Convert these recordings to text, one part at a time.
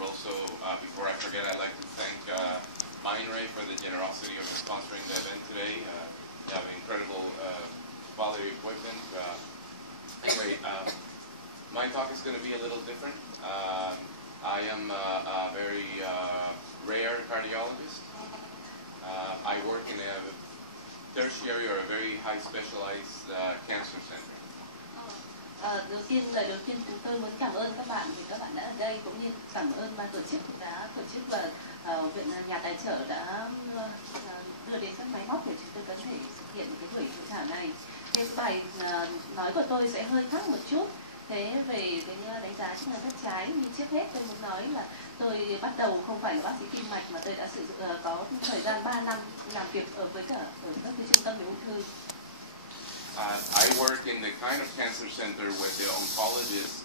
but also before I forget, I'd like to thank Mindray for the generosity of sponsoring the event today. They have incredible quality equipment. Anyway, my talk is going to be a little different. I am a very rare cardiologist. I work in a tertiary or a very high specialized cancer center. Lời đầu tiên chúng tôi muốn cảm ơn các bạn vì các bạn đã ở đây, cũng như cảm ơn ban tổ chức đã tổ chức và viện nhà tài trợ đã đưa đến các máy móc để chúng tôi có thể thực hiện cái buổi hội thảo này. Cái bài nói của tôi sẽ hơi khác một chút. Thế về cái đánh giá chức năng thất trái, nhưng trước hết tôi muốn nói là tôi bắt đầu không phải là bác sĩ tim mạch mà tôi đã sử dụng có thời gian 3 năm làm việc ở các cái trung tâm về ung thư. I work in the kind of cancer center where the oncologist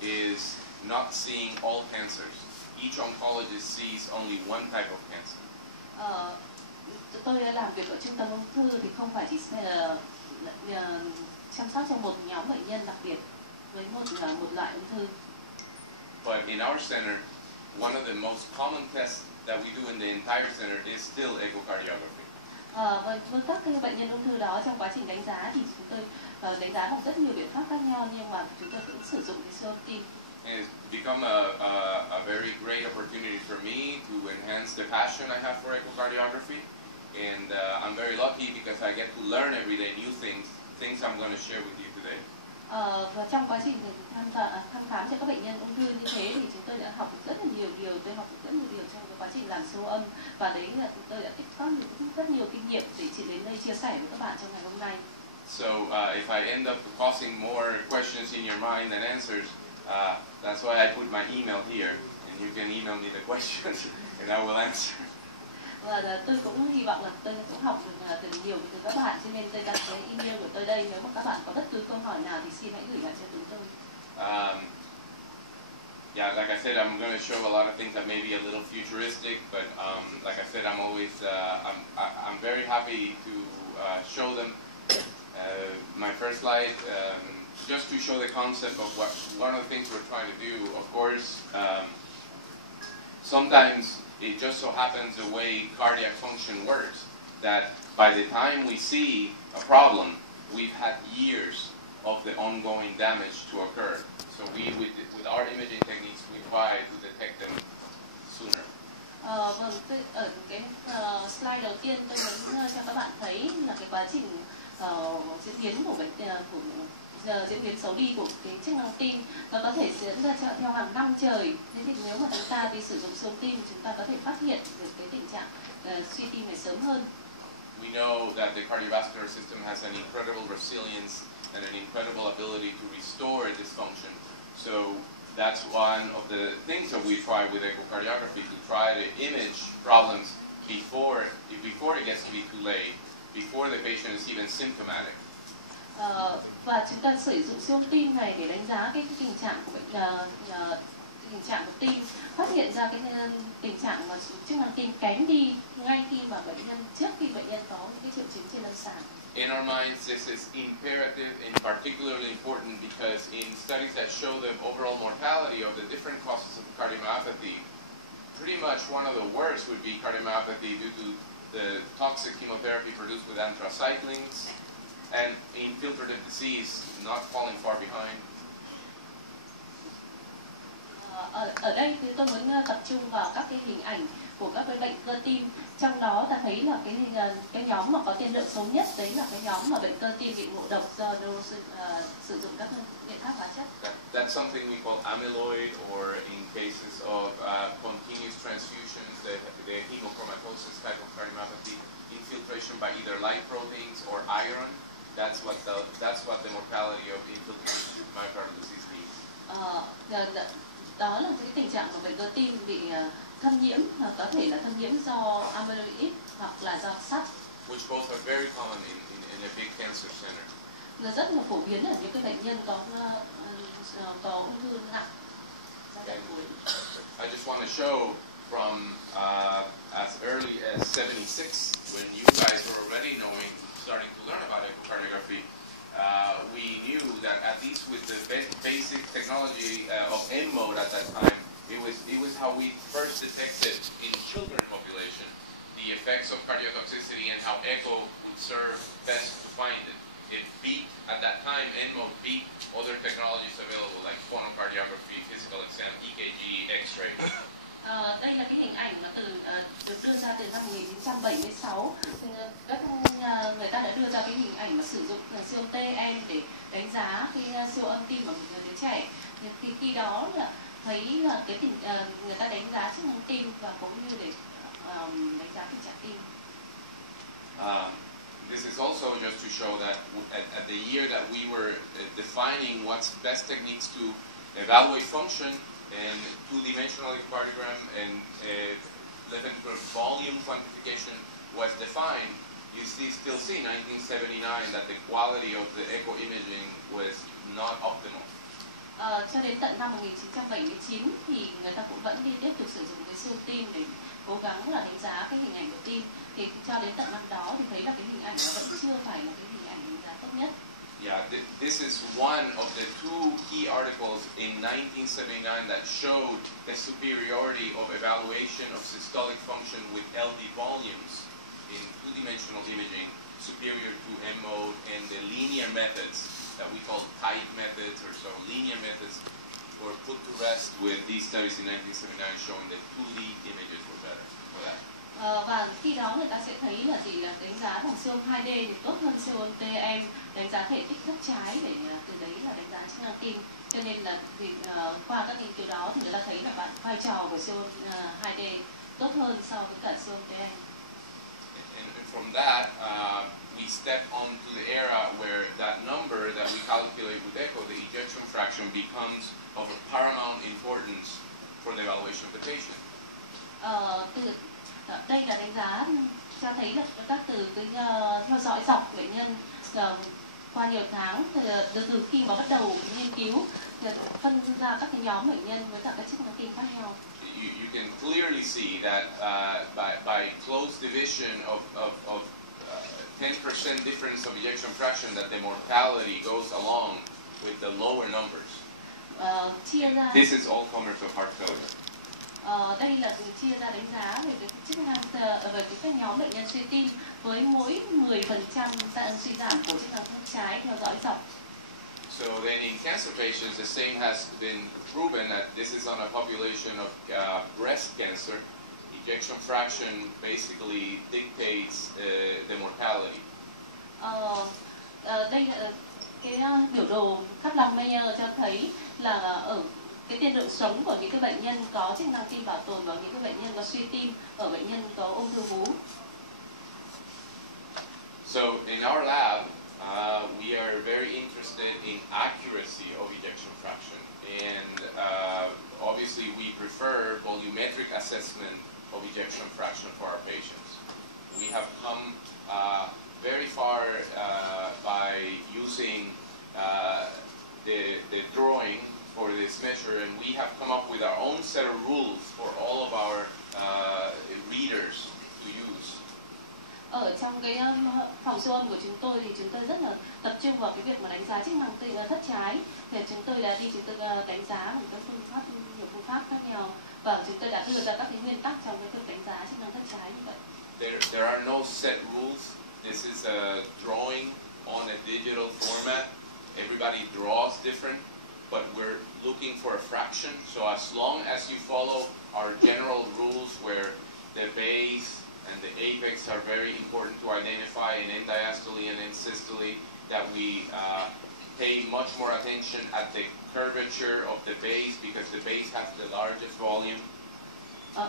is not seeing all cancers. Each oncologist sees only one type of cancer. Tôi làm việc ở trung tâm ung thư thì không phải chỉ chăm sóc cho một nhóm bệnh nhân đặc biệt với một loại ung thư. But in our center, one of the most common tests that we do in the entire center is still echocardiography. Với các cái bệnh nhân ung thư đó, trong quá trình đánh giá thì chúng tôi đánh giá bằng rất nhiều biện pháp khác nhau, nhưng mà chúng tôi cũng sử dụng cái siêu âm tim. And it's become a very great opportunity for me to enhance the passion I have for echocardiography. And I'm very lucky because I get to learn every day new things I'm going to share with you today. Và trong quá trình thăm khám cho các bệnh nhân ung thư như thế thì chúng tôi đã học rất là nhiều điều. Tôi học rất nhiều điều trong cái quá trình làm siêu âm, và đấy là chúng tôi đã tích góp rất nhiều kinh nghiệm để chỉ đến đây chia sẻ với các bạn trong ngày hôm nay. So if I end up causing more questions in your mind than answers, that's why I put my email here, and you can email me the questions, and I will answer. Và tôi cũng hy vọng là tôi cũng học được từ nhiều từ các bạn, cho nên tôi đặt cái email của tôi đây. Nếu mà các bạn có bất cứ câu hỏi nào thì xin hãy gửi lại cho chúng tôi. Yeah, like I said, I'm going to show a lot of things that may be a little futuristic, but like I said, I'm always I'm very happy to show them. My first slide, just to show the concept of what one of the things we're trying to do. Of course, sometimes it just so happens the way cardiac function works that by the time we see a problem, we've had years of the ongoing damage to occur. So with our imaging techniques, we try to detect them sooner. Vâng, ở cái slide đầu tiên tôi muốn cho các bạn thấy là cái quá trình diễn biến của diễn biến xấu đi của cái chức năng tim, nó có thể diễn ra theo hàng năm trời. Thế thì nếu mà chúng ta đi sử dụng siêu âm tim, chúng ta có thể phát hiện được cái tình trạng suy tim này sớm hơn. We know that the cardiovascular system has an incredible resilience and an incredible ability to restore dysfunction. So that's one of the things that we try with echocardiography, to try to image problems before it gets to be too late, before the patient is even symptomatic. Và chúng ta sử dụng siêu âm tim này để đánh giá cái tình trạng của tình trạng của tim, phát hiện ra cái tình trạng mà chức năng tim kém đi ngay khi mà trước khi bệnh nhân có những cái triệu chứng trên lâm sàng. In our minds, this is imperative and particularly important because in studies that show the overall mortality of the different causes of cardiomyopathy, pretty much one of the worst would be cardiomyopathy due to the toxic chemotherapy produced with anthracyclines, and infiltrative disease not falling far behind. Ở đây thì tôi muốn tập trung vào các cái hình ảnh của các cái bệnh cơ tim. Trong đó ta thấy là cái nhóm mà có tiên lượng xấu nhất đấy là cái nhóm mà bệnh cơ tim bị ngộ độc do sử dụng các biện pháp hóa chất. That's something we call amyloid, or in cases of continuous transfusions, the hemochromatosis type of cardiomyopathy, infiltration by either light proteins or iron. That's what the mortality of infiltrated myocardial disease means. Đó là cái tình trạng của bệnh cơ tim bị thâm nhiễm, có thể là thâm nhiễm do amyloid hoặc là do sắt. Which both are very common in a big cancer center. Nó rất là phổ biến ở những cái bệnh nhân có ung thư nặng giai đoạn cuối. I just want to show from as early as 76, when you guys were already starting to learn about echocardiography, we knew that at least with the basic technology of M mode at that time, it was how we first detected in children population the effects of cardiotoxicity and how echo would serve best to find it. It beat, at that time, ENMO beat other technologies available like phonocardiography, physical exam, EKG, X-ray. Đây là cái hình ảnh mà được đưa ra từ năm 1976. Các người ta đã đưa ra cái hình ảnh mà sử dụng siêu âm TEM để đánh giá cái siêu âm tim ở một đứa trẻ. Nhưng khi đó là thấy là cái người ta đánh giá chức năng tim và cũng như để đánh giá tình trạng tim. This is also just to show that at the year that we were defining what's best techniques to evaluate function and two-dimensional echocardiogram and left ventricular volume quantification was defined, you still see 1979 that the quality of the echo imaging was not optimal. Cho đến tận năm 1979 thì người ta cũng vẫn đi tiếp tục sử dụng cái siêu tim để cố gắng là đánh giá cái hình ảnh của tim. Thì cho đến tận năm đó thì thấy là cái hình ảnh nó vẫn chưa phải là cái hình ảnh đánh giá tốt nhất. Yeah, this is one of the two key articles in 1979 that showed the superiority of evaluation of systolic function with LV volumes in two-dimensional imaging, superior to M-mode and the linear methods that we call type methods or so. Linear methods were put to rest with these studies in 1979 showing that 2D images were better for that. Và khi đó người ta sẽ thấy là đánh giá bằng siêu âm 2D thì tốt hơn siêu âm TEM, đánh giá thể tích thất trái để từ đấy là đánh giá chức năng tim. Cho nên là qua các nghiên cứu đó thì người ta thấy là vai trò của siêu âm 2D tốt hơn so với cả siêu âm TEM. And from that, we step onto the era where that number that we calculate with echo, the ejection fraction, becomes of a paramount importance for the evaluation of the patient. Đây là đánh giá cho thấy là các từ theo dõi dọc bệnh nhân qua nhiều tháng từ khi mà bắt đầu nghiên cứu phân ra các cái nhóm bệnh nhân với cả các chức năng tim khác nhau. You can clearly see that by close division of 10% difference of ejection fraction, that the mortality goes along with the lower numbers. This is all comers of heart failure. Đây là chia ra đánh giá về cái chức năng về các nhóm bệnh nhân suy tim với mỗi 10% suy giảm của chức năng thất trái theo dõi dọc. So then in cancer patients, the same has been proven that this is on a population of breast cancer. Ejection fraction basically dictates the mortality. Đây là cái biểu đồ Kaplan-Meier cho thấy là ở cái tiên lượng sống của những cái bệnh nhân có chức năng tim bảo tồn và những cái bệnh nhân có suy tim ở bệnh nhân có ung thư vú. So in our lab, we are very interested in accuracy of ejection fraction, and obviously we prefer volumetric assessment of ejection fraction for our patients. We have come very far by using the drawing for this measure, and we have come up with our own set of rules for all of our readers to use. Ở trong cái phòng siêu âm của chúng tôi thì chúng tôi rất là tập trung vào cái việc mà đánh giá chức năng thất trái. Thì chúng tôi đã chúng tôi đánh giá một cái nhiều phương pháp khác nhau và chúng tôi đã đưa ra các cái nguyên tắc trong cái việc đánh giá chức năng thất trái như vậy. There are no set rules. This is a drawing on a digital format. Everybody draws different, but we're looking for a fraction. So as long as you follow our general rules where the base and the apex are very important to identify in end diastole and end systole, that we pay much more attention at the curvature of the base because the base has the largest volume. I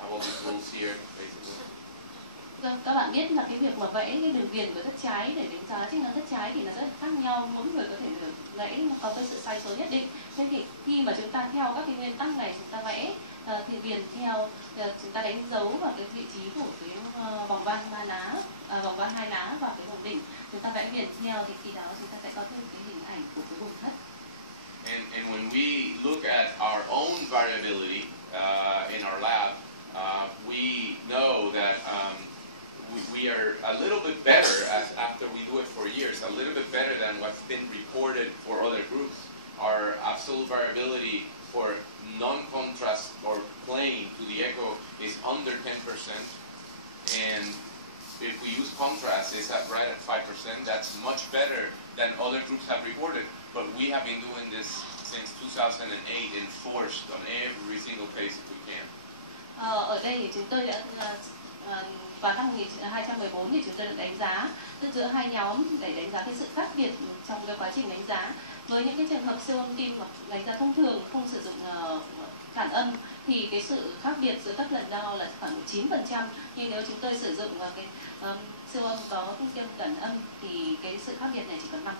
have all these rules here, basically. Các bạn biết là cái việc mà vẽ cái đường viền của thất trái để đánh giá chức năng thất trái thì nó rất khác nhau, mỗi người có thể được vẽ nó có cái sự sai số nhất định. Thế thì khi mà chúng ta theo các cái nguyên tắc này chúng ta vẽ thì viền theo chúng ta đánh dấu vào cái vị trí của cái vòng van vòng van hai lá và cái vùng đỉnh, chúng ta vẽ viền theo thì khi đó chúng ta sẽ có thêm cái hình ảnh của cái vùng thất. And when we look at our own variability in our lab, we know that we are a little bit better after we do it for years, a little bit better than what's been reported for other groups. Our absolute variability for non-contrast or plain to the echo is under 10%, and if we use contrast, it's right at 5%. That's much better than other groups have reported. But we have been doing this since 2008, enforced on every single case if we can. Ở đây thì chúng tôi đã vào năm 2014 thì chúng tôi đã đánh giá giữa hai nhóm để đánh giá cái sự khác biệt trong cái quá trình đánh giá. Với những cái trường hợp siêu âm tim mà đánh giá thông thường không sử dụng cản âm thì cái sự khác biệt giữa các lần đo là khoảng 9%, nhưng nếu chúng tôi sử dụng cái siêu âm có cái cản âm thì cái sự khác biệt này chỉ còn 5%.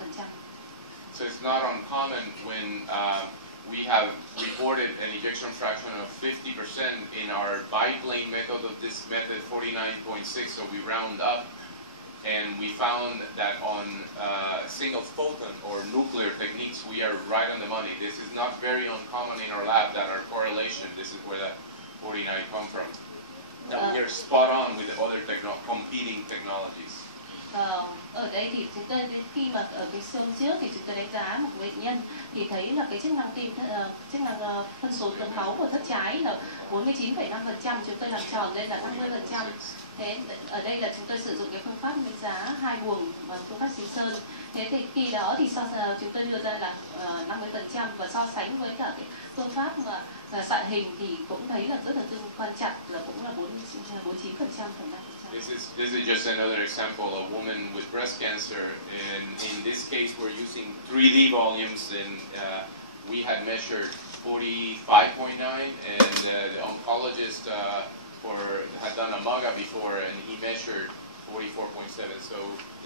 So it's not uncommon when we have reported an ejection fraction of 50% in our biplane method of this method, 49.6, so we round up, and we found that on single photon or nuclear techniques we are right on the money. This is not very uncommon in our lab, that our correlation, this is where that 49 come from. That we are spot on with the other competing technologies. Ở đây thì chúng tôi khi mà ở cái siêu âm trước thì chúng tôi đánh giá một bệnh nhân thì thấy là cái chức năng tim, chức năng phân số tống máu của thất trái là 49,5%, chúng tôi làm tròn lên là 50%. Thế ở đây là chúng tôi sử dụng cái phương pháp đánh giá hai buồng và phương pháp xính sơn. Thế thì khi đó thì chúng tôi đưa ra là 50% và so sánh với cả cái phương pháp mà xạ hình thì cũng thấy là rất là tương quan chặt, là cũng là 49,5%. This is just another example. A woman with breast cancer, and in this case we're using 3D volumes, and we had measured 45.9, and the oncologist had done a MAGA before, and he measured 44.7. So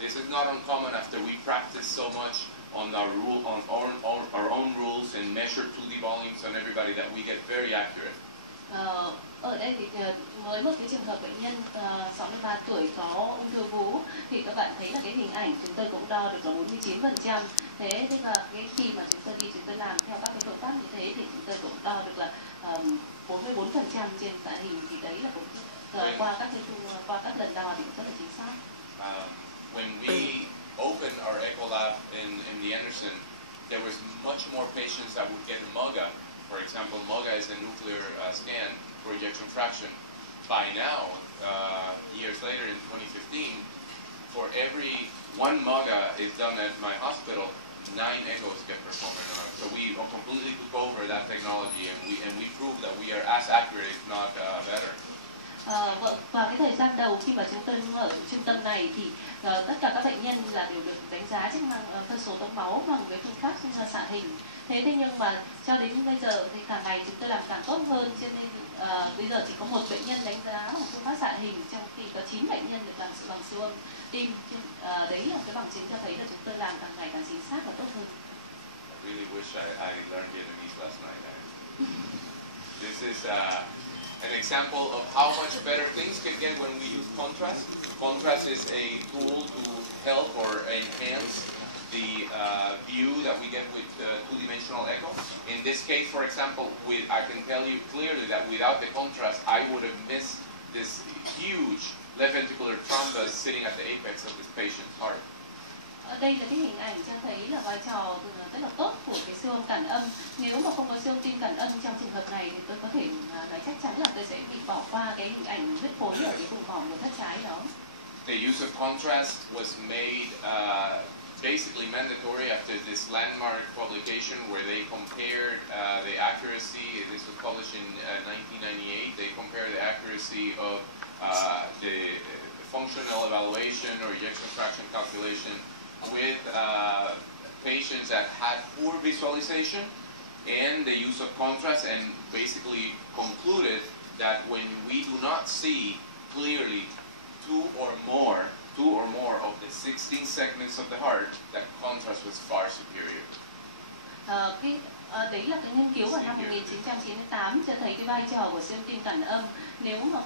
this is not uncommon after we practice so much on our own rules and measure 2D volumes on everybody that we get very accurate. Ở đây thì với một cái trường hợp bệnh nhân 63 tuổi có ung thư vú thì các bạn thấy là cái hình ảnh chúng tôi cũng đo được là 49%. Thế tức là cái khi mà chúng tôi làm theo các cái phương pháp như thế thì chúng tôi cũng đo được là 44% trên xạ hình, thì đấy là cũng qua các lần đo thì cũng rất là chính xác. When we opened our echo lab in the Anderson, there was much more patients that would get MAGA. For example, MAGA is a nuclear scan for ejection fraction. By now, years later in 2015, for every one MAGA is done at my hospital, 9 echoes get performed. So we completely took over that technology, and we proved that we are as accurate, if not better. Vào cái thời gian đầu khi mà chúng tôi ở trung tâm này thì tất cả các bệnh nhân là đều được đánh giá chức năng phân số tống máu bằng cái phương pháp xạ hình. Thế nhưng mà cho đến bây giờ thì càng ngày chúng tôi làm càng tốt hơn, cho nên bây giờ chỉ có một bệnh nhân đánh giá bằng phương pháp xạ hình, trong khi có 9 bệnh nhân được làm bằng siêu âm tim. Đấy là cái bằng chứng cho thấy là chúng tôi làm càng ngày càng chính xác và tốt hơn. I really wish I learned Vietnamese last night. This is an example of how much better things can get when we use contrast. Contrast is a tool to help or enhance the view that we get with two-dimensional echo. In this case, for example, I can tell you clearly that without the contrast, I would have missed this huge left ventricular thrombus sitting at the apex of this patient's heart. Đây là cái hình ảnh cho thấy là vai trò rất là tốt của cái siêu âm cản âm. Nếu mà không có siêu âm tim cản âm trong trường hợp này thì tôi có thể nói chắc chắn là tôi sẽ bị bỏ qua cái hình ảnh huyết khối ở cái vùng mỏm của thất trái đó. The use of contrast was made basically mandatory after this landmark publication where they compared the accuracy. This was published in 1998. They compared the accuracy of the functional evaluation or ejection fraction calculation with patients that had poor visualization and the use of contrast, and basically concluded that when we do not see clearly two or more of the 16 segments of the heart, that contrast was far superior. Đấy là cái nghiên cứu vào năm 1998 cho thấy cái vai trò của siêu âm tim cản âm. Nếu mà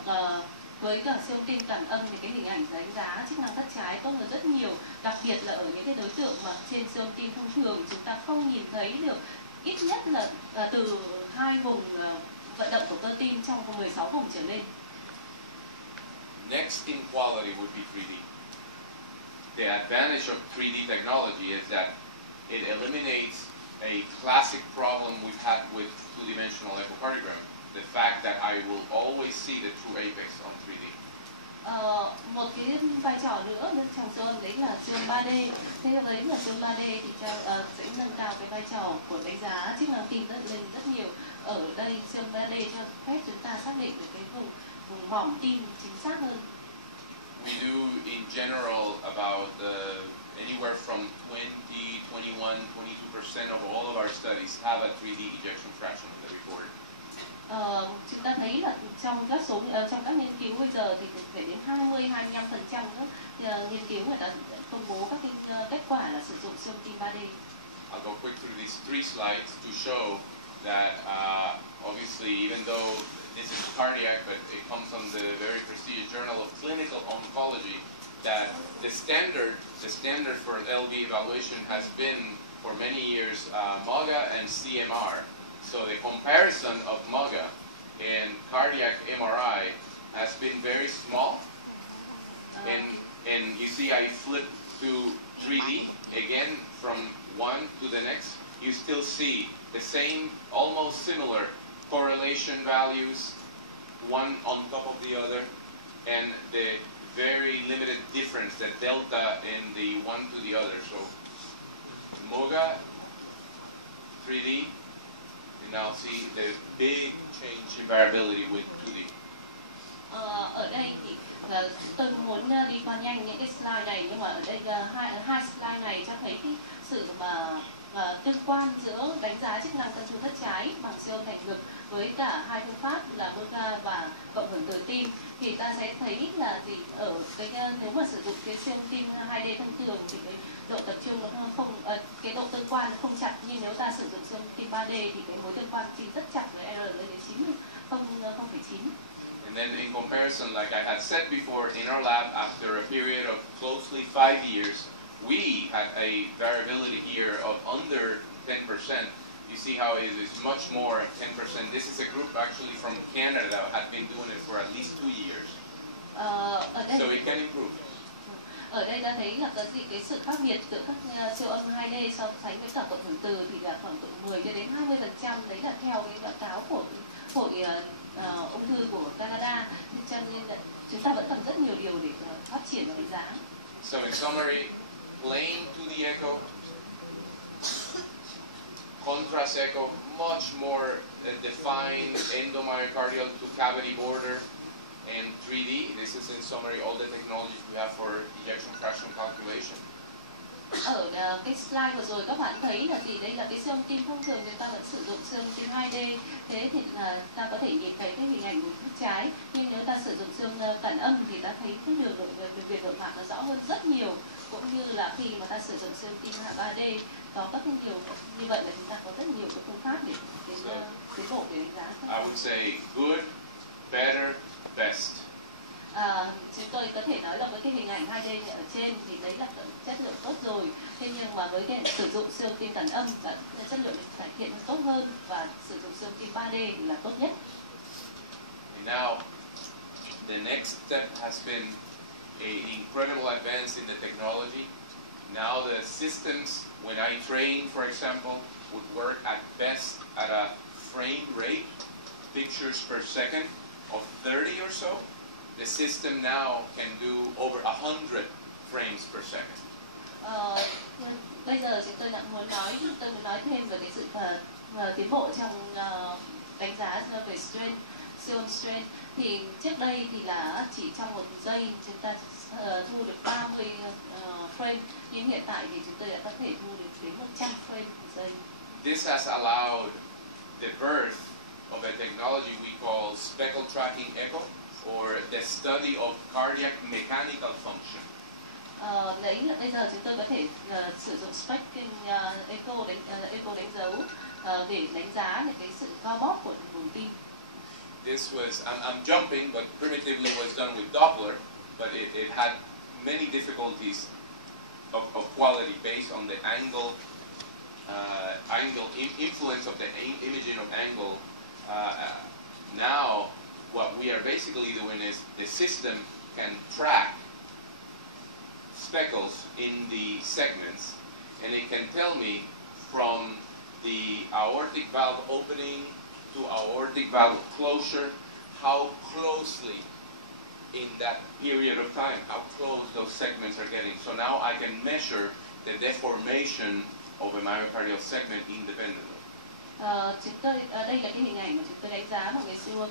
với cả siêu âm tim cản âm thì cái hình ảnh đánh giá chức năng thất trái tốt hơn rất nhiều, đặc biệt là ở những cái đối tượng mà trên siêu âm tim thông thường chúng ta không nhìn thấy được ít nhất là từ 2 vùng vận động của cơ tim trong 16 vùng trở lên. Next in quality would be 3D. The advantage of 3D technology is that it eliminates a classic problem we've had with two-dimensional echocardiogram. The fact that I will always see the true apex on 3D. Một cái vai trò nữa trong siêu âm đấy là siêu âm 3D. Thế với là siêu âm 3D thì sẽ nâng cao cái vai trò của đánh giá chức năng tim lên rất nhiều. Ở đây siêu âm 3D cho phép chúng ta xác định được cái vùng mỏm tim chính xác hơn. We do in general about anywhere from 20, 21, 22% of all of our studies have a 3D ejection fraction in the report. Chúng ta thấy là trong các nghiên cứu bây giờ thì phải đến 20-25% nghiên cứu người ta công bố các kết quả là sử dụng siêu âm tim 3D. I'll go quick through these 3 slides to show that obviously, even though this is cardiac, but it comes from the very prestigious Journal of Clinical Oncology, that the standard for LV evaluation has been for many years MAGA and CMR. So the comparison of MAGA and cardiac MRI has been very small. And you see I flip to 3D again from one to the next. You still see the same, almost similar correlation values, one on top of the other, and the very limited difference, the delta in the one to the other. So MOGA, 3D, and now see the big change in variability with 2D. Ở đây thì tôi muốn đi qua nhanh những cái slide này, nhưng mà ở đây hai slide này cho thấy cái sự mà tương quan giữa đánh giá chức năng tân chu thất trái bằng siêu âm thành ngực với cả hai phương pháp là MOGA và cộng hưởng từ tim, thì ta sẽ thấy là gì ở cái nếu mà sử dụng cái siêu âm tim 2D thông thường thì cái độ tập trung nó không, cái độ tương quan nó không chặt, nhưng nếu ta sử dụng siêu âm tim 3D thì cái mối tương quan tim rất chặt với R lên đến 0,9. And then in comparison, like I had said before, in our lab, after a period of closely 5 years, we had a variability here of under 10%. You see how it is much more, 10%. This is a group actually from Canada that had been doing it for at least 2 years. So it can improve. Ở đây ta thấy là cái sự khác biệt giữa các siêu âm 2D so sánh với cả cộng hưởng từ thì là khoảng từ 10 cho đến 20%. Đấy là theo cái báo cáo của Hội ung thư của Canada. Cho nên là chúng ta vẫn còn rất nhiều điều để phát triển và đánh giá. So in summary, plain 2D echo, contrast echo, much more defined endomyocardial to cavity border, and 3D. This is in summary all the technologies we have for ejection fraction calculation. Ở cái slide vừa rồi các bạn thấy là gì? Đây là cái siêu âm tim thông thường, chúng ta vẫn sử dụng siêu âm tim 2D. Thế thì ta có thể nhìn thấy cái hình ảnh của thất trái. Nhưng nếu ta sử dụng siêu âm cận âm thì ta thấy cái đường về nội mạc nó rõ hơn rất nhiều. Cũng như là khi mà ta sử dụng siêu âm tim 3D có rất nhiều, như vậy là chúng ta có rất nhiều cái phương pháp để tiến bộ để đánh giá. I would say good, better, best. Chúng tôi có thể nói là với cái hình ảnh 2D ở trên thì đấy là chất lượng tốt rồi. Thế nhưng mà với cái sử dụng siêu âm tim cận âm đã chất lượng được cải thiện tốt hơn, và sử dụng siêu âm tim 3D thì là tốt nhất. And now, the next step has been an incredible advance in the technology. Now the systems, when I train, for example, would work at best at a frame rate, pictures per second, of 30 or so. The system now can do over 100 frames per second. Bây giờ thì tôi muốn nói thêm về cái sự tiến bộ trong đánh giá về strain, siêu âm strain. Thì trước đây thì là chỉ trong 1 giây chúng ta thu được 30 frame, nhưng hiện tại thì chúng tôi đã có thể thu được đến 100 frame một giây. This has allowed the birth of a technology we call speckle tracking echo, or the study of cardiac mechanical function. Đấy là bây giờ chúng tôi có thể sử dụng specking echo đánh dấu để đánh giá những cái sự co bóp của vùng tim. This was, I'm jumping, but primitively was done with Doppler, but it had many difficulties of quality based on the angle influence of the imaging of angle. Now, what we are basically doing is the system can track speckles in the segments, and it can tell me from the aortic valve opening to aortic valve closure, how closely in that period of time, how close those segments are getting. So now I can measure the deformation of a myocardial segment independently. Đây là cái hình ảnh mà chúng tôi đánh giá bằng cái siêu âm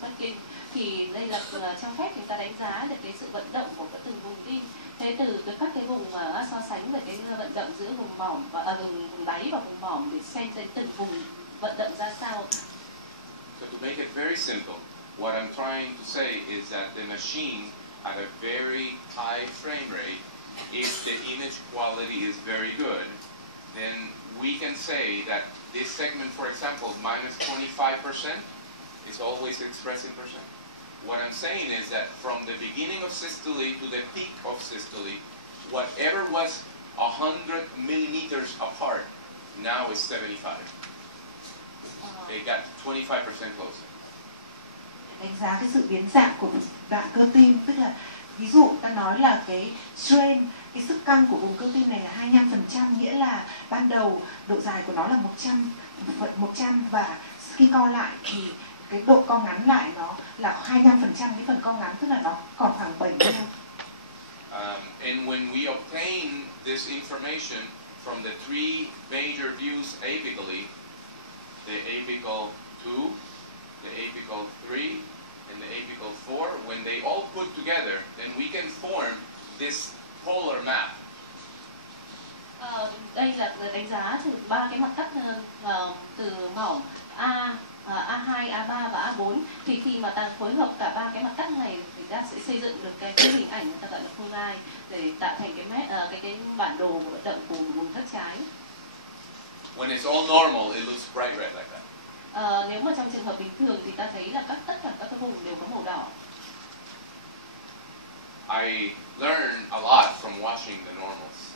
tracking. Thì đây là cho phép chúng ta đánh giá được cái sự vận động của các từng vùng tim. Thế từ các cái vùng mà so sánh về cái vận động giữa vùng mỏm và vùng đáy và vùng mỏm để xem từng vùng vận động ra sao. So to make it very simple, what I'm trying to say is that the machine at a very high frame rate, if the image quality is very good, then we can say that this segment, for example, minus 25%, is always expressed in percent. What I'm saying is that from the beginning of systole to the peak of systole, whatever was 100 millimeters apart, now is 75. They got 25% closer. Đánh giá cái sự biến dạng của đoạn cơ tim, tức là ví dụ ta nói là cái strain, cái sức căng của vùng cơ tim này là 25%, nghĩa là ban đầu độ dài của nó là 100 và khi co lại thì cái độ co ngắn lại nó là 25%, cái phần co ngắn tức là nó còn khoảng 70. And when we obtain this information from the three major views apically, the apical 2, the apical 3, and the apical 4, when they all put together, then we can form this polar map. Đây là đánh giá từ ba cái mặt cắt từ mỏm A, A2, A3 và A4. Thì khi mà ta phối hợp cả ba cái mặt cắt này thì ta sẽ xây dựng được cái hình ảnh người ta gọi là polar để tạo thành cái bản đồ vận động của vùng thất trái. When it's all normal, it looks bright red like that. Nếu mà trong trường hợp bình thường thì ta thấy là tất cả các vùng đều có màu đỏ. I learned a lot from watching the normals.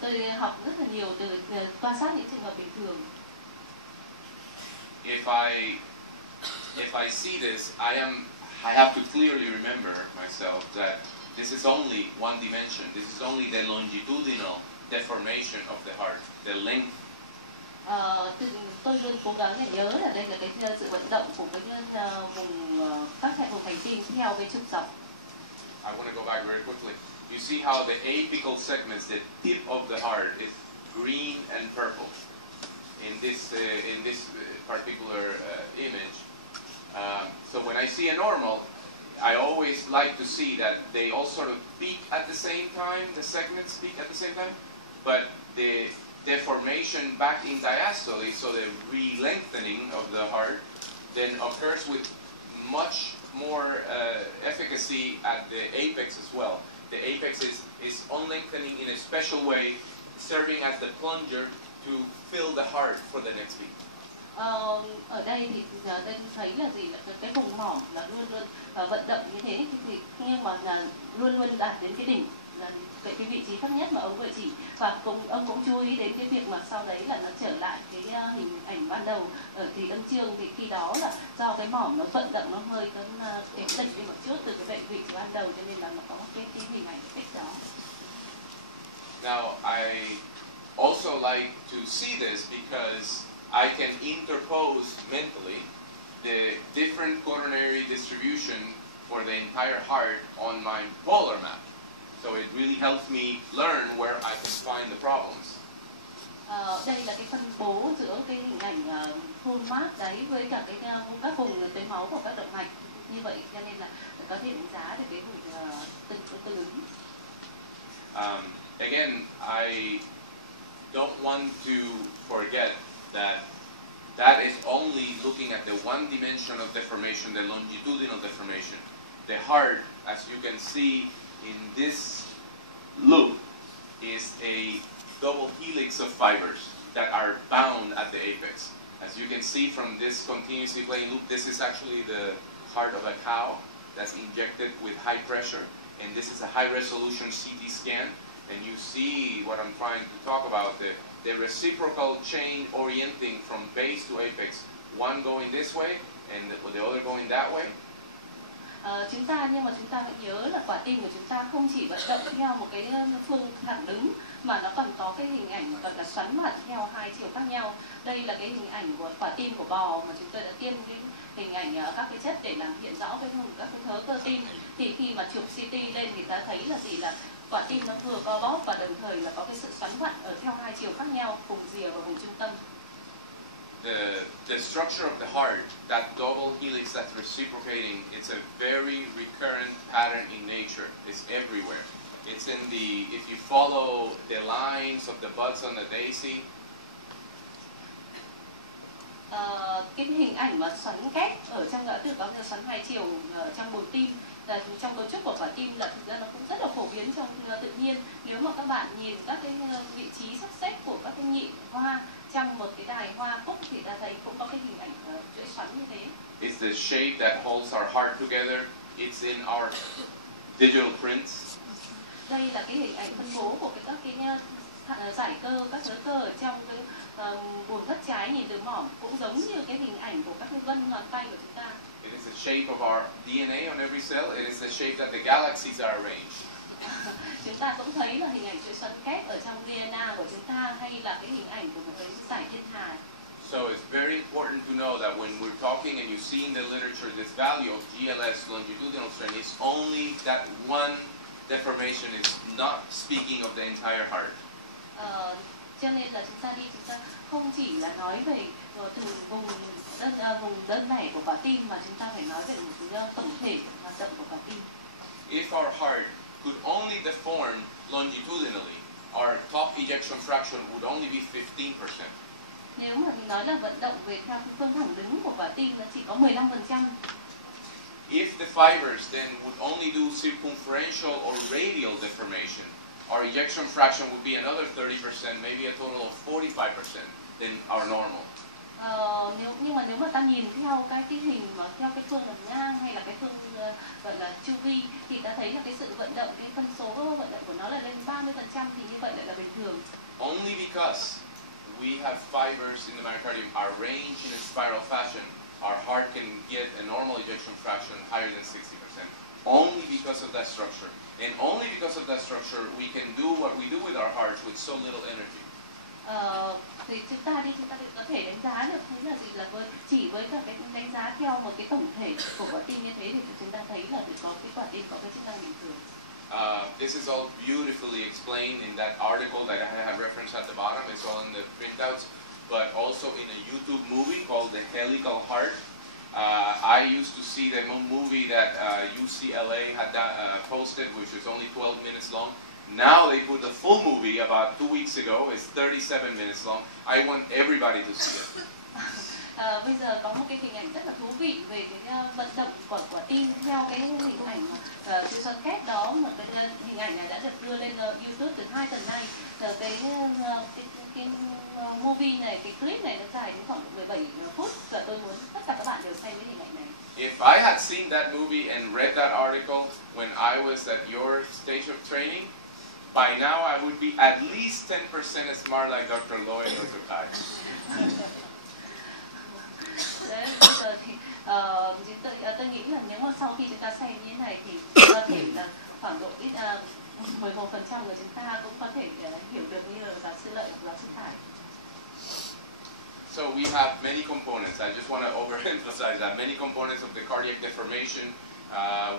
Tôi học rất là nhiều từ quan sát những trường hợp bình thường. If I see this, I have to clearly remember myself that this is only one dimension. This is only the longitudinal deformation of the heart, the length. Tôi luôn cố gắng để nhớ là đây là cái sự vận động của cái vùng các hệ vùng thành tim theo cái trục dọc. I want to go back very quickly. You see how the apical segments, the tip of the heart, is green and purple in this particular image. So when I see a normal, I always like to see that they all sort of peak at the same time. The segments peak at the same time, but the deformation back in diastole, so the re-lengthening of the heart, then occurs with much more efficacy at the apex as well. The apex is unlengthening in a special way, serving as the plunger to fill the heart for the next beat. Ở đây thì đây thấy là gì, là cái vùng mỏm là luôn luôn vận động như thế, nhưng mà là luôn luôn đạt đến cái đỉnh, là cái vị trí thấp nhất mà ông vừa chỉ. Và ông cũng chú ý đến cái việc mà sau đấy là nó trở lại cái hình ảnh ban đầu ở kỳ âm chương, thì khi đó là do cái mỏm nó vận động nó hơi cái đỉnh đi một chút từ cái vị trí ban đầu, cho nên là nó có cái hình ảnh tích đó. Now I also like to see this because I can interpose mentally the different coronary distribution for the entire heart on my polar map. So it really helps me learn where I can find the problems. Đây là cái phân bố giữa cái hình ảnh full map đấy với cả các vùng tưới máu của các động mạch như vậy, cho nên là có thể đánh giá được cái vùng tương ứng. Again, I don't want to forget that is only looking at the one dimension of deformation, the longitudinal deformation. The heart, as you can see in this loop, is a double helix of fibers that are bound at the apex. As you can see from this continuously playing loop, this is actually the heart of a cow that's injected with high pressure, and this is a high resolution CT scan, and you see what I'm trying to talk about, the reciprocal chain orienting from base to apex, one going this way and the other going that way. Nhưng mà chúng ta phải nhớ là quả tim của chúng ta không chỉ vận động theo một cái phương thẳng đứng, mà nó còn có cái hình ảnh gọi là xoắn mặt theo hai chiều khác nhau. Đây là cái hình ảnh của quả tim của bò mà chúng tôi đã tiêm cái hình ảnh các cái chất để làm hiện rõ cái các cái thớ cơ tim. Thì khi mà chụp CT lên thì ta thấy là gì, là quả tim nó vừa co bóp và đồng thời là có cái sự xoắn vặn ở theo hai chiều khác nhau, vùng rìa và vùng trung tâm. The structure of the heart, that double helix that's reciprocating, it's a very recurrent pattern in nature. It's everywhere. It's in the, if you follow the lines of the buds on the daisy. Cái hình ảnh mà xoắn kép ở trong ngã tư có cái xoắn hai chiều trong bồn tim, trong cấu trúc của quả tim là thực ra nó cũng rất là phổ biến trong tự nhiên. Nếu mà các bạn nhìn các cái vị trí sắp xếp của các cái nhị hoa trong một cái đài hoa cúc thì ta thấy cũng có cái hình ảnh chuỗi xoắn như thế. It's the shape that holds our heart together. It's in our digital prints. Đây là cái hình ảnh phân bố của các cái giải cơ, các thớ cơ ở trong cái buồng thất trái nhìn từ mỏm, cũng giống như cái hình ảnh của các cái vân ngón tay của chúng ta. It is the shape of our DNA on every cell. It is the shape that the galaxies are arranged. Chúng ta cũng thấy là hình ảnh chuỗi xoắn kép ở trong DNA của chúng ta, hay là cái hình ảnh của một cái giải thiên hà. So it's very important to know that when we're talking and you see in the literature this value of GLS, longitudinal strain, is only that one deformation. Is not speaking of the entire heart. Cho nên là chúng ta không chỉ là nói về từng vùng đơn lẻ của quả tim, mà chúng ta phải nói về một cái tổng thể hoạt động của quả tim. If our heart could only deform longitudinally, our top ejection fraction would only be 15%. Nếu mà mình nói là vận động về theo phương thẳng đứng của quả tim, nó chỉ có 15%. If the fibers then would only do circumferential or radial deformation, our ejection fraction would be another 30%, maybe a total of 45% than our normal. Nhưng mà nếu mà ta nhìn theo cái hình mà theo cái phương là ngang hay là cái phương gọi là chu vi, thì ta thấy là cái sự vận động, cái phân số vận động của nó là lên 30%, thì như vậy lại là bình thường. Only because we have fibers in the myocardium arranged in a spiral fashion, our heart can get a normal ejection fraction higher than 60%. Only because of that structure. And only because of that structure we can do what we do with our hearts with so little energy. Thì chúng ta có thể đánh giá được thế là gì, là chỉ với cả cái đánh giá theo một cái tổng thể của quả tim như thế thì chúng ta thấy là có cái quả tim có cái chức năng bình thường. This is all beautifully explained in that article that I have referenced at the bottom. It's all in the printouts, but also in a YouTube movie called The Helical Heart. I used to see the movie that UCLA had posted, which was only 12 minutes long. Now they put the full movie about 2 weeks ago. It's 37 minutes long. I want everybody to see it. Bây giờ có một cái hình ảnh rất là thú vị về cái vận động của quả tim theo cái hình ảnh chuỗi xoắn kép đó, mà cái hình ảnh này đã được đưa lên YouTube từ 2 tuần nay. Cái movie này, cái clip này nó dài đến khoảng 17 phút, và tôi muốn tất cả các bạn đều xem cái hình ảnh này. If I had seen that movie and read that article when I was at your stage of training, by now I would be at least 10% as smart like Dr. Loy and Dr. Kai. Đấy, bây giờ thì tôi nghĩ là nếu mà sau khi chúng ta xem như thế này thì có thể là khoảng độ ít 11% của chúng ta cũng có thể hiểu được như là giáo sư Lợi và giáo sư Thải. So we have many components. I just want to overemphasize that. Many components of the cardiac deformation.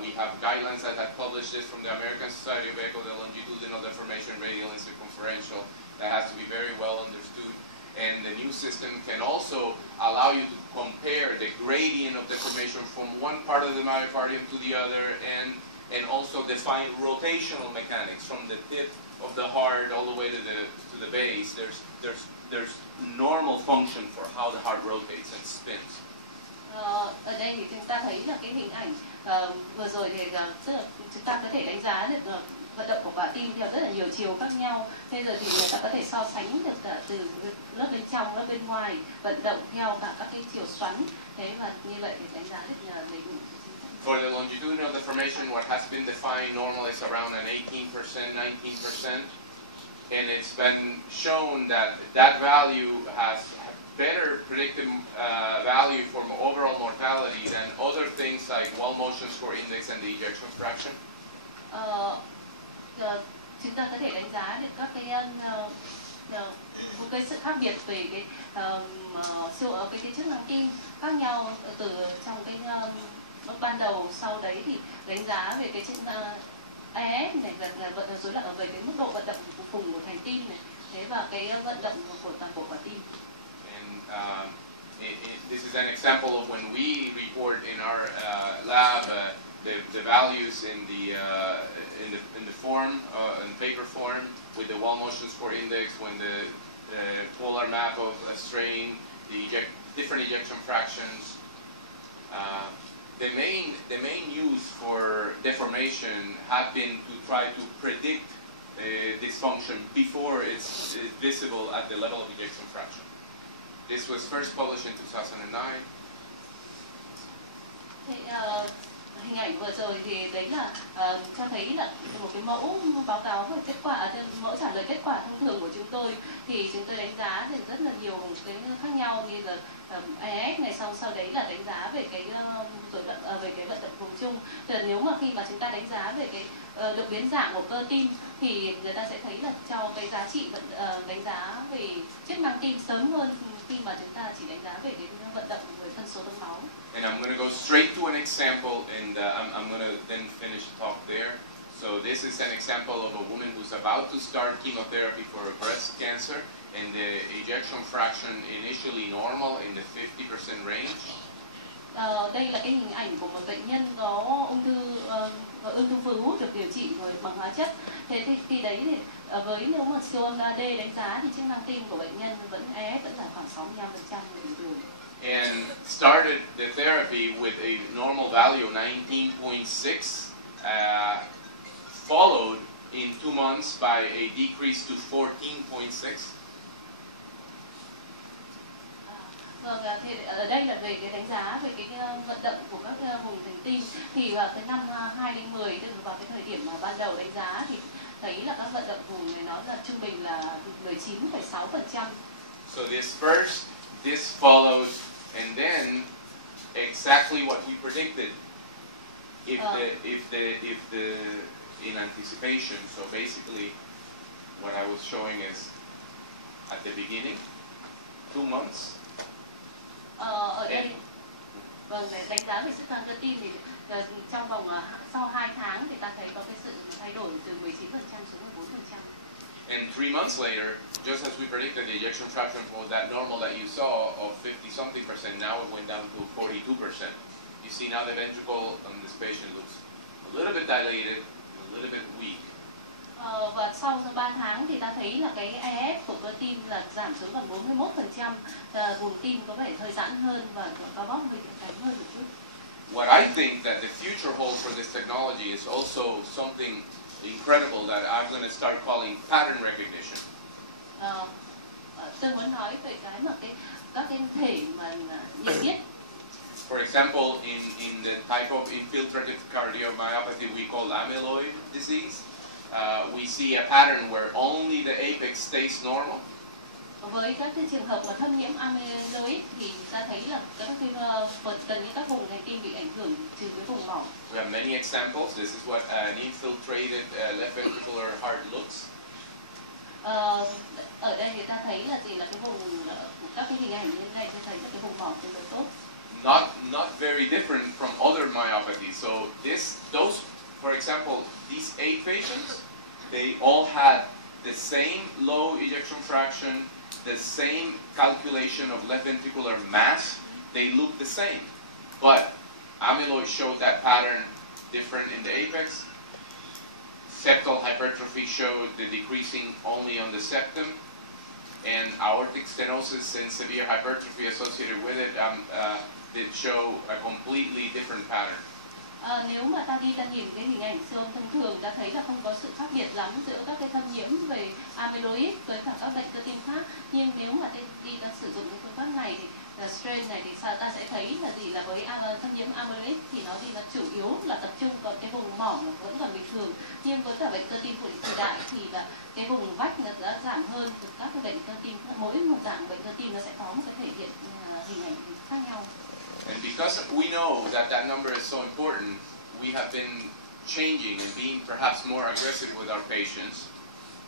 We have guidelines that have published this from the American Society of Echo, the longitudinal deformation, radial and circumferential. That has to be very well understood. And the new system can also allow you to compare the gradient of deformation from one part of the myocardium to the other, and also define rotational mechanics from the tip of the heart all the way to the base. There's normal function for how the heart rotates and spins. Ở đây thì chúng ta thấy là cái hình ảnh vừa rồi thì tức là chúng ta có thể đánh giá được vận động của quả tim theo rất là nhiều chiều khác nhau. Bây giờ thì người ta có thể so sánh được cả từ lớp bên trong, lớp bên ngoài, vận động theo cả các cái chiều xoắn. Thế và như vậy thì đánh giá được đầy đủ. For the longitudinal deformation, what has been defined normally is around an 18%, 19%. And it's been shown that that value has better predictive value for overall mortality than other things like wall motion score index and the ejection fraction. chúng ta có thể đánh giá được các một cái sự khác biệt về cái chức năng tim khác nhau từ trong cái lúc ban đầu. Sau đấy thì đánh giá về cái chức AS này là vận động rối loạn về cái mức độ vận động của vùng của thành tim này, thế và cái vận động của toàn bộ quả tim. And this is an example of when we report in our lab the values in the form in paper form with the wall motion score index, when the polar map of a strain, the different ejection fractions. The main use for deformation had been to try to predict dysfunction before it's visible at the level of ejection fraction. This was first published in 2009. Hình ảnh vừa rồi thì đấy là cho thấy là một cái mẫu báo cáo về kết quả, mẫu trả lời kết quả thông thường của chúng tôi, thì chúng tôi đánh giá thì rất là nhiều cái khác nhau, như là AS này, sau đấy là đánh giá về cái về cái vận động vùng chung. Thì nếu mà khi mà chúng ta đánh giá về cái độ biến dạng của cơ tim thì người ta sẽ thấy là cho cái giá trị đánh giá về chức năng tim sớm hơn khi mà chúng ta chỉ đánh giá về cái vận động với phân số đông máu. And I'm going to go straight to an example, and I'm going to then finish the talk there. So this is an example of a woman who's about to start chemotherapy for a breast cancer, and the ejection fraction initially normal in the 50% range. Đây là cái hình ảnh của một bệnh nhân có ung thư vú được điều trị bằng hóa chất. Thế thì khi đấy thì với nếu mà siêu âm AD đánh giá thì chức năng tim của bệnh nhân vẫn là khoảng 65% bình thường. And started the therapy with a normal value of 19.6, followed in 2 months by a decrease to 14.6. Vâng, thì ở đây là về cái đánh giá về cái vận động của các vùng thành tim, thì vào cái năm 2010, tức là vào cái thời điểm mà ban đầu đánh giá thì thấy là các vận động vùng này nó là trung bình là 19,6%. So this followed, and then exactly what we predicted. If the in anticipation. So basically, what I was showing is at the beginning, 2 months. Ở đây, vâng, để đánh giá về sức khỏe cơ tim thì trong vòng sau 2 tháng thì ta thấy có cái sự thay đổi từ 19% xuống 14%. And 3 months later, just as we predicted, the ejection fraction for that normal that you saw of 50-something%, now it went down to 42%. You see now the ventricle on this patient looks a little bit dilated, a little bit weak. Và sau 3 tháng thì ta thấy là cái AF của cơ tim là giảm xuống còn 41%, vùng tim có vẻ hơi giãn hơn và có bóp hơi kém hơn một chút. What I think that the future holds for this technology is also something incredible that I'm going to start calling pattern recognition. Tôi muốn nói về cái mà các cái thể mà nhận biết. For example, in the type of infiltrative cardiomyopathy we call amyloid disease, we see a pattern where only the apex stays normal. Với các cái trường hợp mà thâm nhiễm amyloid thì ta thấy là gần như các vùng thành tim bị ảnh hưởng trừ cái vùng mỏng. We have many examples. This is what an infiltrated left ventricular heart looks. Ở đây người ta thấy là gì, là cái vùng các cái hình ảnh như thế này, tôi thấy là cái vùng mỏng tương đối tốt. Not very different from other myopathies. So those, for example, these 8 patients, they all had the same low ejection fraction, the same calculation of left ventricular mass. They look the same, but amyloid showed that pattern different in the apex. Septal hypertrophy showed the decreasing only on the septum, and aortic stenosis and severe hypertrophy associated with it did show a completely different pattern. Nếu mà ta nhìn cái hình ảnh siêu âm thông thường, ta thấy là không có sự khác biệt lắm giữa các cái thâm nhiễm về amyloid với cả các bệnh cơ tim khác. Nhưng nếu mà ta sử dụng cái phương pháp này thì strain này thì ta sẽ thấy là gì, là với thâm nhiễm amyloid thì nó chủ yếu là tập trung vào cái vùng mỏng vẫn còn bình thường. Nhưng với cả bệnh cơ tim phổi đại thì là cái vùng vách nó đã giảm hơn. Các cái bệnh cơ tim, mỗi một dạng bệnh cơ tim nó sẽ có một cái thể hiện hình ảnh khác nhau. And because we know that number is so important, we have been changing and being perhaps more aggressive with our patients.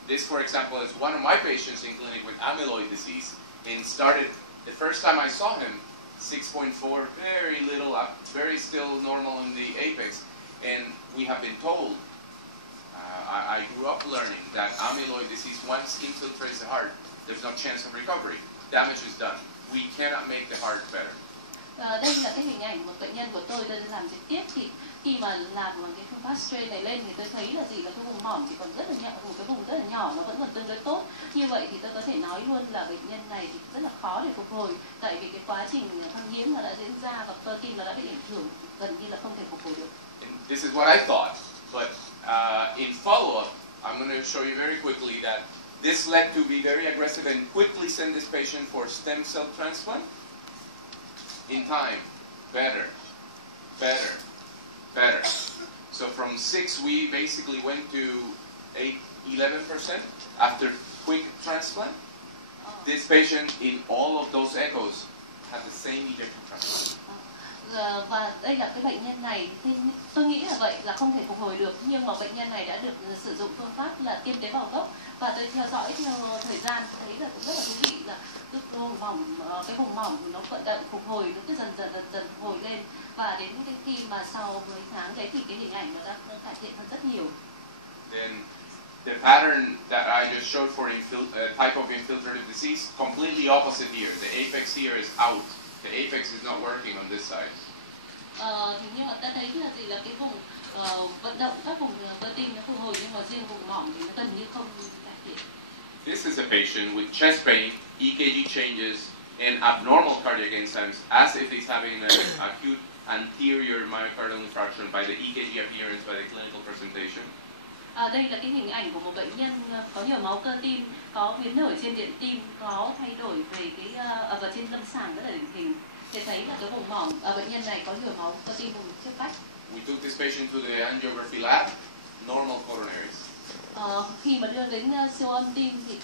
This, for example, is one of my patients in clinic with amyloid disease, and started, the first time I saw him, 6.4, very little, very still normal in the apex, and we have been told, I grew up learning that amyloid disease, once infiltrates the heart, there's no chance of recovery. Damage is done. We cannot make the heart better. Đây là cái hình ảnh một bệnh nhân của tôi làm trực tiếp, thì khi mà làm một cái phương pháp strain này lên thì tôi thấy là gì, là cái vùng mỏm chỉ còn rất là nhỏ, một cái vùng rất là nhỏ, nó vẫn còn tương đối tốt. Như vậy thì tôi có thể nói luôn là bệnh nhân này thì rất là khó để phục hồi, tại vì cái quá trình thâm nhiễm nó đã diễn ra và cơ tim nó đã bị ảnh hưởng, gần như là không thể phục hồi được. And this is what I thought, but in follow-up, I'm going to show you very quickly that this led to be very aggressive and quickly send this patient for stem cell transplant. In time, better, better, better. So from 6, we basically went to 11% after quick transplant. This patient, in all of those echoes, had the same ejection fraction. Và đây là cái bệnh nhân này, tôi nghĩ là vậy là không thể phục hồi được, nhưng mà bệnh nhân này đã được sử dụng phương pháp là tiêm tế bào gốc, và tôi theo dõi theo thời gian thấy là cũng rất là thú vị, là cái vùng mỏng nó vận động phục hồi, nó cứ dần phục hồi lên, và đến cái khi mà sau mấy tháng đấy thì cái hình ảnh nó đã cải thiện hơn rất nhiều. Then the pattern that I just showed for type of infiltrative disease, completely opposite here. The apex here is out. The apex is not working on this side. Thì nhưng mà ta thấy là gì, là cái vùng vận động các vùng cơ tim nó phục hồi, nhưng mà riêng vùng mỏm thì nó gần như không cải thiện. This is a patient with chest pain, EKG changes, and abnormal cardiac enzymes, as if he's having an acute anterior myocardial infarction by the EKG appearance, by the clinical presentation. Đây là cái hình ảnh của một bệnh nhân có nhồi máu cơ tim, có biến đổi trên điện tim, có thay đổi về cái và trên lâm sàng rất là điển hình. Để thấy là cái vùng mỏm ở bệnh nhân này có nhồi máu cơ tim vùng trước vách. We took this patient to the angiography lab, normal coronaries. Khi mà đưa đến siêu âm tim thì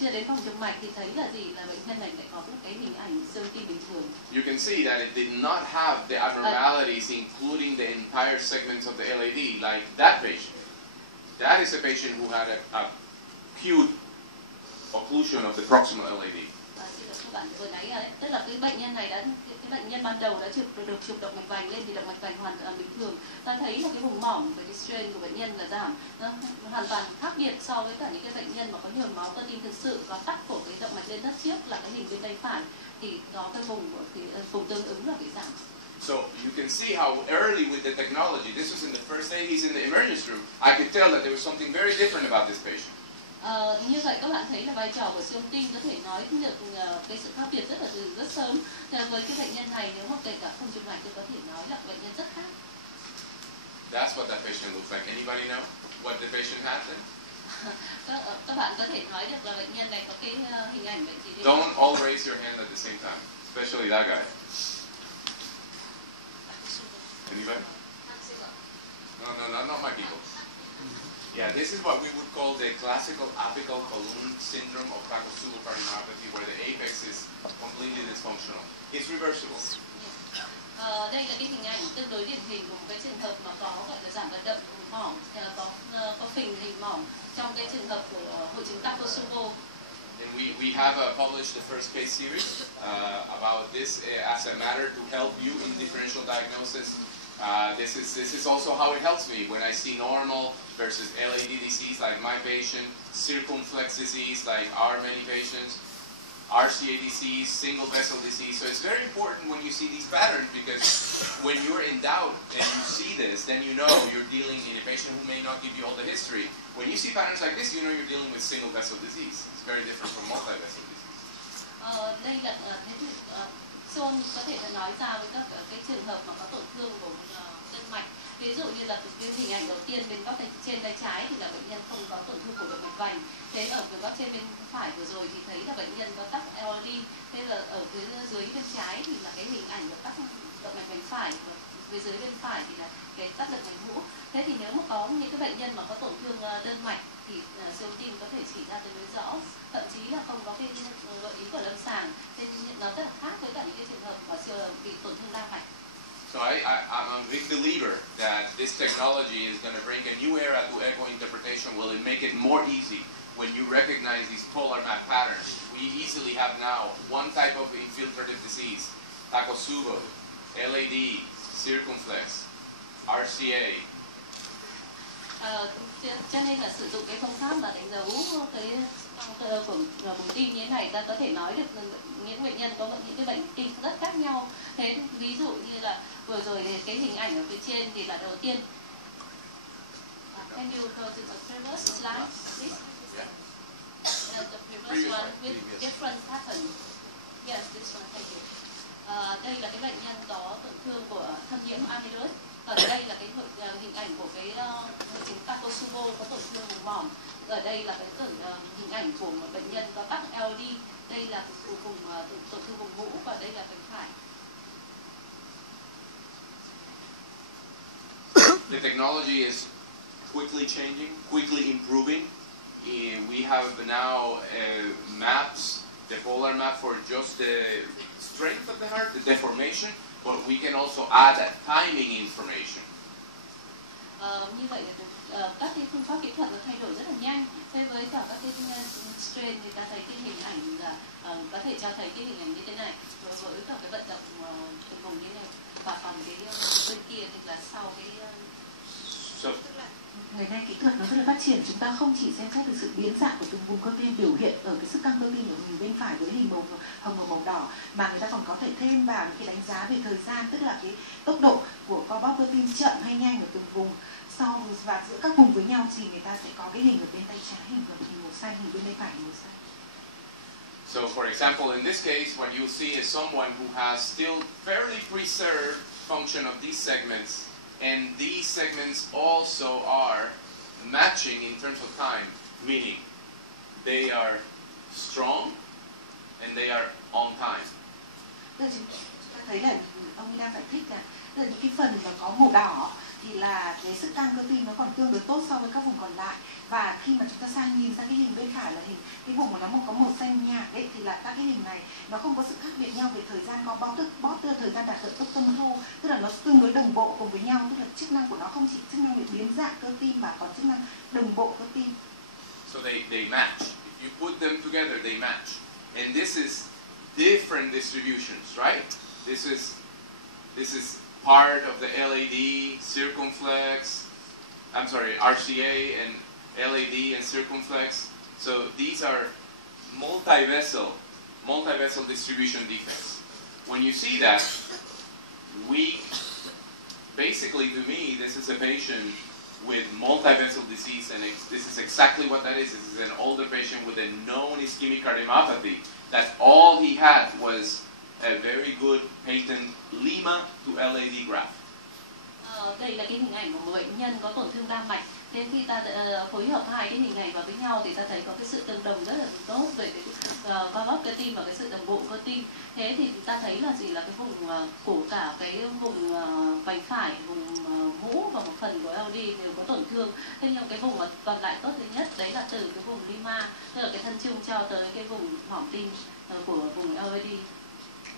chưa đến phòng chụp mạch thì thấy là gì, là bệnh nhân này lại có cái hình ảnh siêu âm tim bình thường. You can see that it did not have the abnormalities, including the entire segments of the LAD, like that patient. That is a patient who had a acute occlusion of the proximal LAD. Các bạn vừa nãy đấy, tức là cái bệnh nhân này cái bệnh nhân ban đầu đã được chụp động mạch vành lên thì động mạch vành hoàn toàn bình thường. Ta thấy là cái vùng mỏm về cái strain của bệnh nhân là giảm, nó hoàn toàn khác biệt so với cả những cái bệnh nhân mà có nhồi máu cơ tim thực sự, có tắc của cái động mạch lên thất trước là cái hình bên tay phải, thì có cái vùng tương ứng là bị giảm. So you can see how early with the technology, this was in the first day he's in the emergency room, I could tell that there was something very different about this patient. Như vậy các bạn thấy là vai trò của siêu âm tim có thể nói được cái sự khác biệt rất sớm. Với cái bệnh nhân này, nếu mà kể cả không chụp mạch tôi có thể nói là bệnh nhân rất khác. That's what that patient looks like. Anybody know what the patient had then? Các bạn có thể nói được là bệnh nhân này có cái hình ảnh bệnh gì? Don't all raise your hand at the same time, especially that guy. Anybody? No, not my people. Yeah, this is what we would call the classical apical balloon syndrome of plakophilus cardiomyopathy, where the apex is completely dysfunctional. It's reversible. Đây là cái hình ảnh tương đối điển hình của một cái trường hợp mà có gọi là giảm vận động của mỏm, có phình hình mỏm trong cái trường hợp của hội chứng Takotsubo. And we have published the first case series about this as a matter to help you in differential diagnosis. This is also how it helps me when I see normal versus LAD disease like my patient, circumflex disease like our many patients, RCA disease, single vessel disease. So it's very important when you see these patterns, because when you're in doubt and you see this, then you know you're dealing in a patient who may not give you all the history. When you see patterns like this, you know you're dealing with single vessel disease. It's very different from multi-vessel disease. Đây là siêu âm có thể nói ra với các cái trường hợp mà có tổn thương của gân mạch. Ví dụ như là cái hình ảnh đầu tiên bên góc trên tay trái thì là bệnh nhân không có tổn thương của động mạch vành. Thế ở bên góc trên bên phải vừa rồi thì thấy là bệnh nhân có tắc LAD. Thế là ở phía dưới bên trái thì là cái hình ảnh của tắc động mạch vành phải, và phía dưới bên phải thì là cái tắc động mạch mũ. Thế thì nếu mà có những cái bệnh nhân mà có tổn thương đơn mạch thì siêu tim có thể chỉ ra tương đối rõ, thậm chí là không có cái gợi ý của lâm sàng. Thế nó rất là khác với cả những cái trường hợp mà bị tổn thương đa mạch. So I'm a big believer that this technology is going to bring a new era to echo interpretation. Will it make it more easy when you recognize these polar map patterns? We easily have now one type of infiltrative disease, Takotsubo, LAD, circumflex, RCA. Cho nên là sử dụng cái phương pháp mà đánh dấu cái vùng tim như thế này, ta có thể nói được những bệnh nhân có những cái bệnh tim rất khác nhau. Thế ví dụ như là vừa rồi thì cái hình ảnh ở phía trên thì là đầu tiên. Can you go to the previous slide, please? The previous one with different pattern. Yes, this one. Thank you. Đây là cái bệnh nhân có tổn thương của thâm nhiễm amyloid. Ở đây là cái hình ảnh của cái hội chứng Takotsubo có tổn thương vùng mỏm. Ở đây là cái hình ảnh của một bệnh nhân có tắc LD. Đây là vùng tổn thương vùng mũ và đây là bên phải. The technology is quickly changing, quickly improving. We have now maps, the polar map for just the strength of the heart, the deformation, but we can also add that timing information. Như vậy các cái phương pháp kỹ thuật nó thay đổi rất là nhanh. Thế với cả các cái strain thì ta thấy cái hình ảnh là có thể cho thấy cái hình ảnh như thế này, rồi với cả cái vận động từng vùng như thế này, và còn cái bên kia thì là sau cái ngày nay kỹ thuật nó rất là phát triển, chúng ta không chỉ xem xét được sự biến dạng của từng vùng cơ tim biểu hiện ở cái sức căng cơ tim ở hình bên phải với hình màu hồng và màu đỏ, mà người ta còn có thể thêm vào những cái đánh giá về thời gian, tức là cái tốc độ của co bóp cơ tim chậm hay nhanh ở từng vùng, sau và giữa các vùng với nhau thì người ta sẽ có cái hình ở bên tay trái, hình màu xanh, hình bên tay phải màu xanh. So, for example, in this case, what you see is someone who has still fairly preserved function of these segments, and these segments also are matching in terms of time, meaning they are strong and they are on time. Chúng ta thấy là ông đang giải thích là những cái phần mà có màu đỏ thì là cái sức căng cơ tim nó còn tương đối tốt so với các vùng còn lại, và khi mà chúng ta nhìn sang cái hình bên phải là cái vùng mà nó có màu xanh nhạt ấy, thì là các cái hình này nó không có sự khác biệt nhau về thời gian co bóp, tức là thời gian đạt được tâm thu, tức là nó tương đối đồng bộ cùng với nhau, tức là chức năng của nó không chỉ chức năng để biến dạng cơ tim mà còn chức năng đồng bộ cơ tim. So they match. If you put them together, they match, and this is different distributions, right? This is part of the LAD, circumflex, RCA and LAD and circumflex. So these are multi-vessel distribution defects. When you see that, basically to me, this is a patient with multi-vessel disease, and this is exactly what that is. This is an older patient with a known ischemic cardiomyopathy. That all he had was a very good patent Lima to LAD graph. Đây là cái hình ảnh của một bệnh nhân có tổn thương đa mạch. Thế khi ta phối hợp hai cái hình ảnh vào với nhau thì ta thấy có cái sự tương đồng rất là tốt về cái co bóp cơ tim và cái sự đồng bộ cơ tim. Thế thì ta thấy là gì là cái vùng của cả cái vùng vành phải, vùng mũ và một phần của LD đều có tổn thương. Thế nhưng cái vùng mà còn lại tốt nhất đấy là từ cái vùng Lima, tức là cái thân chung cho tới cái vùng mỏm tim của vùng LAD.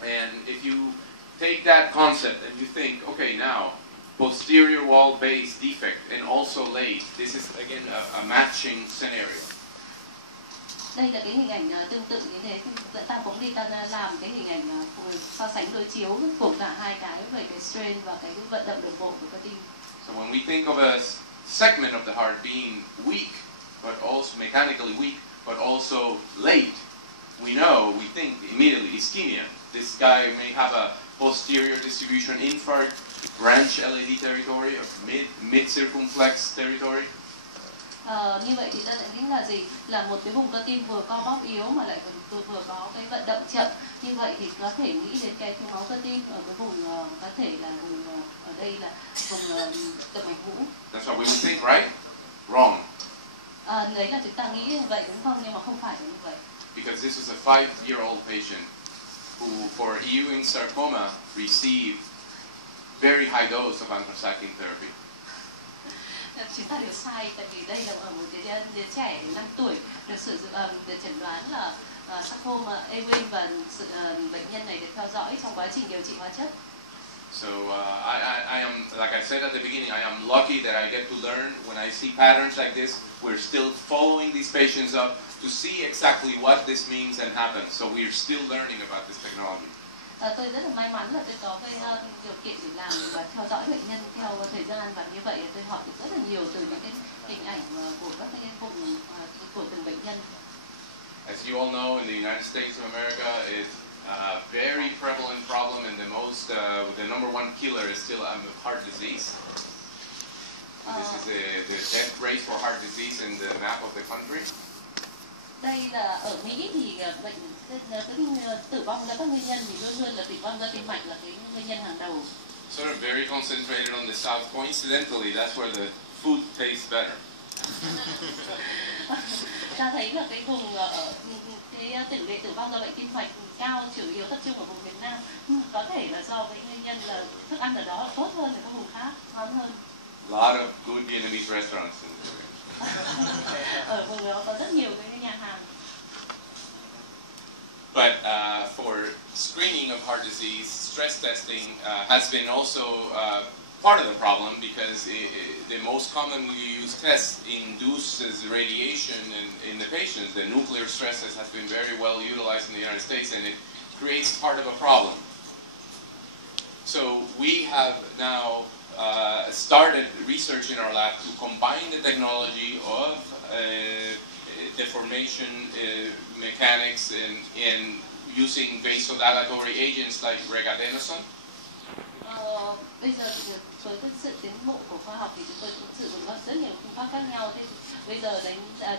And if you take that concept and you think, okay, now posterior wall base defect and also late, this is again a matching scenario. Đây là cái hình ảnh tương tự như thế, ta cũng đi ta làm cái hình ảnh so sánh đối chiếu của cả hai cái về cái strain và cái vận động đồng bộ của cơ tim. So when we think of a segment of the heart being weak, but also mechanically weak, but also late, we think immediately ischemia. This guy may have a posterior distribution infarct, branch LAD territory, or mid circumflex territory. Như vậy thì ta lại nghĩ là gì? Là một cái vùng cơ tim vừa co bóp yếu mà lại vừa có cái vận động chậm. Như vậy thì có thể nghĩ đến cái thiếu máu cơ tim ở cái vùng có thể là vùng ở đây là vùng động mạch vũ. That's what we would think, right? Wrong. Đấy là chúng ta nghĩ như vậy đúng không? Nhưng mà không phải như vậy. Because this is a 5-year-old patient who, for Ewing sarcoma, received very high dose of anthracycline therapy. Chúng ta đều sai, tại vì đây là một cái đứa trẻ 5 tuổi được sử dụng được chẩn đoán là sarcoma Ewing, và bệnh nhân này được theo dõi trong quá trình điều trị hóa chất. So I am, like I said at the beginning, I am lucky that I get to learn when I see patterns like this. We're still following these patients up to see exactly what this means and happens. So we're still learning about this technology. Tôi rất là may mắn là tôi có cái điều kiện để làm và theo dõi bệnh nhân theo thời gian, và như vậy tôi học được rất là nhiều từ những cái hình ảnh của các cái vùng của từng bệnh nhân. As you all know, in the United States of America, it's a very prevalent problem, and the number one killer is still heart disease. This is the death rate for heart disease in the map of the country. Đây là ở Mỹ thì bệnh tử vong do các nguyên nhân thì luôn luôn là tử vong do tim mạch là cái nguyên nhân hàng đầu. Sort of very concentrated on the south. Coincidentally, that's where the food tastes better. Ta thấy là cái vùng ở cái tỷ lệ tử vong do bệnh tim mạch cao chủ yếu tập trung ở vùng miền Nam. Có thể là do cái nguyên nhân là thức ăn ở đó tốt hơn ở các vùng khác, ngon hơn. A lot of good Vietnamese restaurants in this area. Ở vùng đó có rất nhiều cái nhà hàng. But for screening of heart disease, stress testing has been also part of the problem, because the most commonly used test induces radiation in the patients. The nuclear stress test has been very well utilized in the United States, and it creates part of a problem. So we have now started research in our lab to combine the technology of deformation mechanics in using vasodilatory agents like regadenoson. Bây giờ thì với cái sự tiến bộ của khoa học thì chúng tôi cũng sử dụng rất nhiều phương pháp khác nhau. Thế bây giờ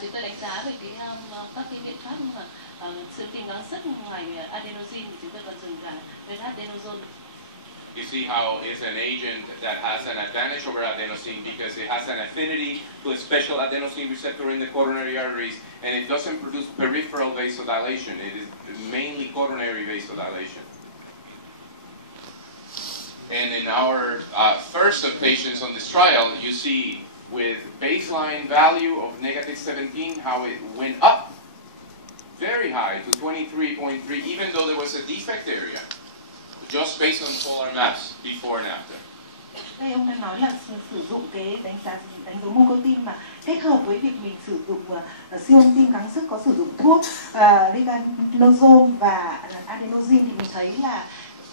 chúng tôi đánh giá về các cái biện pháp mà sự tìm gắng sức ngoài adenosine thì chúng tôi còn dùng cả regadenoson. You see how it's an agent that has an advantage over adenosine because it has an affinity to a special adenosine receptor in the coronary arteries, and it doesn't produce peripheral vasodilation. It is mainly coronary vasodilation. And in our first of patients on this trial, you see with baseline value of -17 how it went up very high to 23.3, even though there was a defect area. Just based on polar maps before and after. Đây ông đang nói là sử dụng cái đánh dấu mô cơ tim mà kết hợp với việc mình sử dụng siêu âm tim gắng sức, có sử dụng thuốc regadenoson và adenosine, thì mình thấy là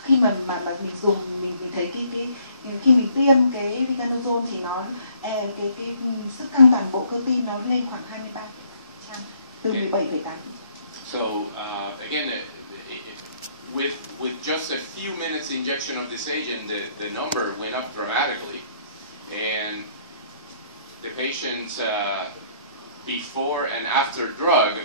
khi mà mình dùng mình thấy khi mình tiêm cái regadenoson thì nó cái sức căng toàn bộ cơ tim nó lên khoảng 23%, từ 17,8. So again, with just a few minutes injection of this agent, the number went up dramatically, and the patients before and after drug,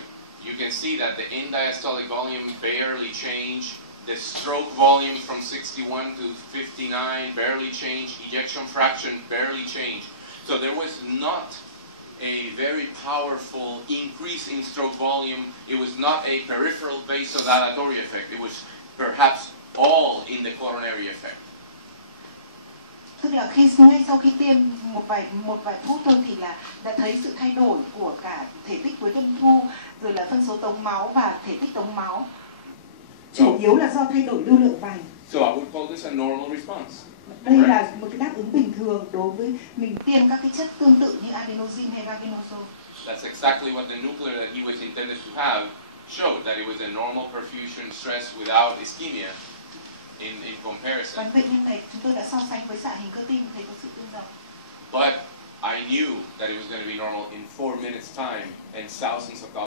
you can see that the end diastolic volume barely changed, the stroke volume from 61 to 59 barely changed, ejection fraction barely changed. So there was not a very powerful increase in stroke volume. It was not a peripheral vasodilatory effect. It was perhaps all in the coronary effect. Tức là ngay sau khi tiêm một vài phút thôi thì là đã thấy sự thay đổi của cả thể tích với tuân thu, rồi là phân số tống máu và thể tích tống máu. Chủ yếu là do thay đổi lưu lượng vành. So I would call this a normal response. Đây là một cái đáp ứng bình thường đối với mình tiêm các cái chất tương tự như adenosine hay regadenoson. That's exactly what the nuclear that he was intended to have showed, that it was a normal perfusion stress without ischemia in comparison. Còn bệnh nhân này chúng tôi đã so sánh với xạ hình cơ tim, thấy có sự tương đồng. But I knew that it was going to be normal in 4 minutes time and thousands of dollars.